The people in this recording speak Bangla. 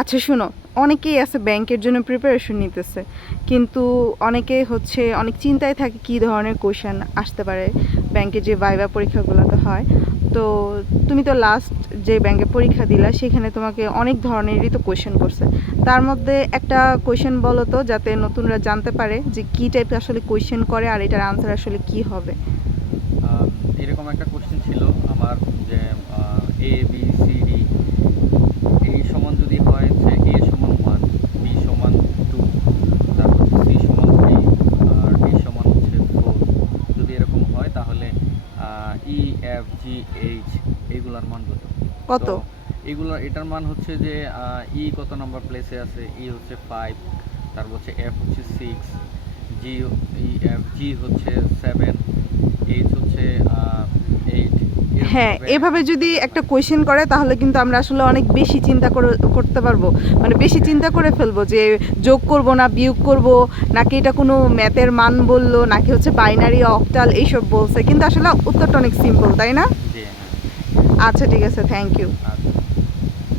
আচ্ছা শোনো, অনেকেই আছে ব্যাংকের জন্য প্রিপারেশন নিতেছে, কিন্তু অনেকে হচ্ছে অনেক চিন্তায় থাকে কী ধরনের কোশ্চেন আসতে পারে। ব্যাংকে যে ভাইবা পরীক্ষাগুলোতে হয়। তো তুমি তো লাস্ট যে ব্যাংকে পরীক্ষা দিলা, সেখানে তোমাকে অনেক ধরনেরই তো কোশ্চেন করছে। তার মধ্যে একটা কোশ্চেন বলো তো, যাতে নতুনরা জানতে পারে যে কী টাইপের আসলে কোশ্চেন করে আর এটার আনসার আসলে কি হবে। এরকম একটা কোশ্চেন ছিল আমার যে এ বি সি ডি এই সমান যদি হয় যে এ সমান ওয়ান বি সমান টু তারপর সি সমান থ্রি আর ডি সমান হচ্ছে ফোর যদি এরকম হয় তাহলে ই এফ জি এইচ এইগুলার মান কত? কত? এগুলো এটার মান হচ্ছে যে ই কত নাম্বার প্লেসে আছে? ই হচ্ছে ফাইভ তারপর হচ্ছে এফ হচ্ছে সিক্স জি ই এফ জি হচ্ছে সেভেন হ্যাঁ এভাবে যদি একটা কোয়েশ্চেন করে তাহলে কিন্তু আমরা আসলে অনেক বেশি চিন্তা করে- করতে পারব। মানে বেশি চিন্তা করে ফেলব যে যোগ করব না বিয়োগ করব নাকি এটা কোনো ম্যাথের মান বলল নাকি হচ্ছে বাইনারি অকটাল এইসব বলছে। কিন্তু আসলে উত্তরটা অনেক সিম্পল তাই না? হ্যাঁ। আচ্ছা ঠিক আছে থ্যাংক ইউ আচ্ছা।